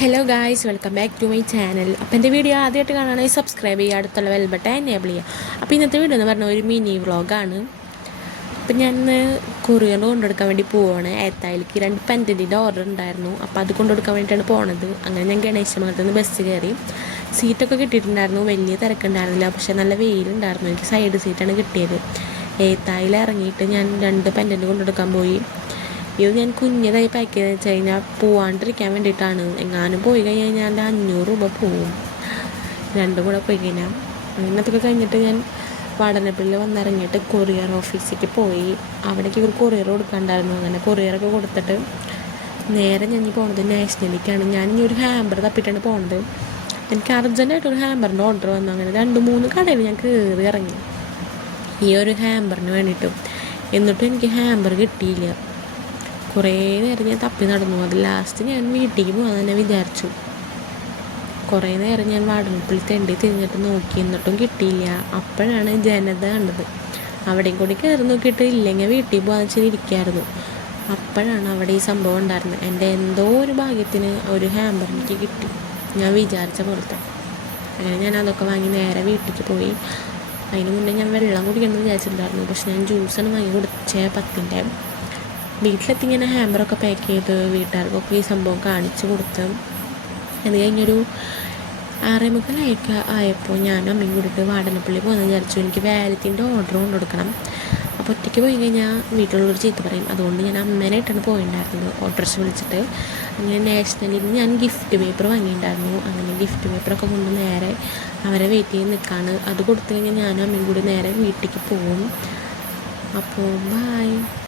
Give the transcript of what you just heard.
Hello guys, welcome back to my channel. അപ്പോൾ എൻ്റെ video ആദ്യമായിട്ട് കാണുകയാണെങ്കിൽ സബ്സ്ക്രൈബ് ചെയ്യുക, അടുത്തുള്ള ബെൽ ബട്ടൺ എനേബിൾ ചെയ്യുക. അപ്പോൾ ഇന്നത്തെ വീഡിയോ എന്ന് പറഞ്ഞാൽ ഒരു മിനി വ്ളോഗാണ്. അപ്പം ഞാൻ കൊറിയർ കൊണ്ടുകൊടുക്കാൻ വേണ്ടി പോവുകയാണ്. ഏത്തായിലേക്ക് 2 പെൻഡൻറ്റിൻ്റെ ഓർഡർ ഉണ്ടായിരുന്നു. അപ്പോൾ അത് കൊണ്ടുകൊടുക്കാൻ വേണ്ടിയിട്ടാണ് പോണത്. അങ്ങനെ ഞാൻ ഗണേശമംഗലത്ത് നിന്ന് ബസ് കയറി. സീറ്റൊക്കെ കിട്ടിയിട്ടുണ്ടായിരുന്നു. വലിയ തിരക്കുണ്ടായിരുന്നില്ല, പക്ഷേ നല്ല വെയിലുണ്ടായിരുന്നു. എനിക്ക് സൈഡ് സീറ്റാണ് കിട്ടിയത്. ഏത്തായിൽ ഇറങ്ങിയിട്ട് ഞാൻ 2 പെൻഡൻറ്റ് കൊണ്ടുകൊടുക്കാൻ പോയി. ഇത് ഞാൻ കുഞ്ഞതായി പാക്ക് ചെയ്തെന്ന് വെച്ച് കഴിഞ്ഞാൽ പോവാണ്ടിരിക്കാൻ വേണ്ടിയിട്ടാണ്. എങ്ങാനും പോയി കഴിഞ്ഞാൽ ഞാൻ 500 രൂപ പോവും, രണ്ടും കൂടെ പോയി കഴിഞ്ഞാൽ. അങ്ങനത്തൊക്കെ കഴിഞ്ഞിട്ട് ഞാൻ വാടനപ്പള്ളിയിൽ വന്നിറങ്ങിയിട്ട് കൊറിയർ ഓഫീസിലേക്ക് പോയി. അവിടേക്ക് ഒരു കൊറിയർ കൊടുക്കാണ്ടായിരുന്നു. അങ്ങനെ കൊറിയറൊക്കെ കൊടുത്തിട്ട് നേരെ ഞാൻ പോണത് നാഷണലിലേക്കാണ്. ഞാനിനി ഒരു ഹാമ്പർ തപ്പിയിട്ടാണ് പോണത്. എനിക്ക് അർജൻറ്റായിട്ടൊരു ഹാമ്പറിൻ്റെ ഓർഡർ വന്നു. അങ്ങനെ 2-3 കടയിൽ ഞാൻ കയറി ഇറങ്ങി ഈ ഒരു ഹാമ്പറിന് വേണ്ടിയിട്ടും. എന്നിട്ടും എനിക്ക് ഹാമ്പർ കിട്ടിയില്ല. കുറേ നേരം ഞാൻ തപ്പി നടന്നു. അത് ലാസ്റ്റ് ഞാൻ വീട്ടിലേക്ക് പോകാൻ തന്നെ വിചാരിച്ചു. കുറേ നേരം ഞാൻ വാടനപ്പള്ളി തെണ്ടി തിരിഞ്ഞിട്ട് നോക്കി, എന്നിട്ടും കിട്ടിയില്ല. അപ്പോഴാണ് ജനത കണ്ടത്. അവിടെയും കൂടി കയറി നോക്കിയിട്ട് ഇല്ലെങ്കിൽ വീട്ടിൽ പോകാൻ വെച്ചാൽ ഇരിക്കായിരുന്നു. അപ്പോഴാണ് അവിടെ ഈ സംഭവം ഉണ്ടായിരുന്നത്. എൻ്റെ എന്തോ ഒരു ഭാഗ്യത്തിന് ഒരു ഹാമ്പർ എനിക്ക് കിട്ടി, ഞാൻ വിചാരിച്ച പോലത്തെ. അങ്ങനെ ഞാൻ അതൊക്കെ വാങ്ങി നേരെ വീട്ടിലേക്ക് പോയി. അതിന് മുന്നേ ഞാൻ വെള്ളം കുടിക്കണമെന്ന് വിചാരിച്ചിട്ടുണ്ടായിരുന്നു. പക്ഷെ ഞാൻ ജ്യൂസാണ് വാങ്ങി കുടിച്ചേ 10-ൻ്റെ. വീട്ടിലെത്തി ഇങ്ങനെ ഹാമ്പറൊക്കെ പാക്ക് ചെയ്ത് വീട്ടുകാർക്കൊക്കെ ഈ സംഭവം കാണിച്ചു കൊടുത്ത് അത് കഴിഞ്ഞൊരു 6:45 ആയപ്പോൾ ഞാനും അമ്മയും കൂടിയിട്ട് വാടനപ്പള്ളി പോകുന്നത് വിചാരിച്ചു. എനിക്ക് വാലറ്റിൻ്റെ ഓർഡർ കൊണ്ടുകൊടുക്കണം. അപ്പോൾ ഒറ്റയ്ക്ക് പോയി കഴിഞ്ഞാൽ വീട്ടിലുള്ളൊരു ചീത്ത പറയും. അതുകൊണ്ട് ഞാൻ അമ്മേനായിട്ടാണ് പോയിട്ടുണ്ടായിരുന്നത്, ഓട്ടോറിക്ഷ വിളിച്ചിട്ട്. അങ്ങനെ നാഷണലിൽ നിന്ന് ഞാൻ ഗിഫ്റ്റ് പേപ്പർ വാങ്ങിയിട്ടുണ്ടായിരുന്നു. അങ്ങനെ ഗിഫ്റ്റ് പേപ്പറൊക്കെ കൊണ്ട് നേരെ അവരെ വെയിറ്റ് ചെയ്ത് നിൽക്കുകയാണ്. അത് കൊടുത്തു കഴിഞ്ഞാൽ ഞാനും അമ്മയും കൂടി നേരെ വീട്ടിലേക്ക് പോകും. അപ്പോൾ ബൈ.